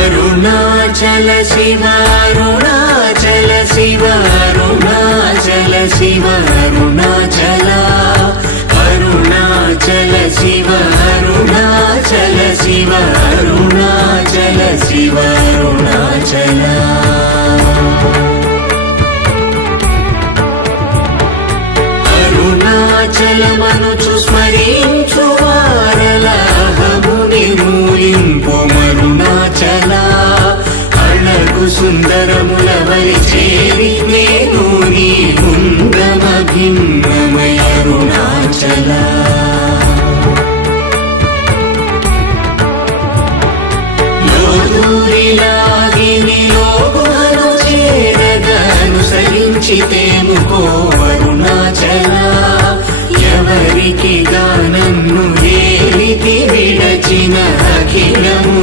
అరుణాచల శివ అరుణాచల శివ అరుణాచల శివ అరుణాచల అరుణాచల శివ అరుణాచల శివ అరుణాచల శివ అరుణాచల అరుణాచలమనుచు స్మరించు వారలహము నిర్మూలింపు మరుణాచల అళగు సుందరముల వరి చేరి నేను నీ గుండ్రమ భిన్నమయ అరుణాచల లోదూరిలాగి నియోగుహను చేరగ అనుసరించితే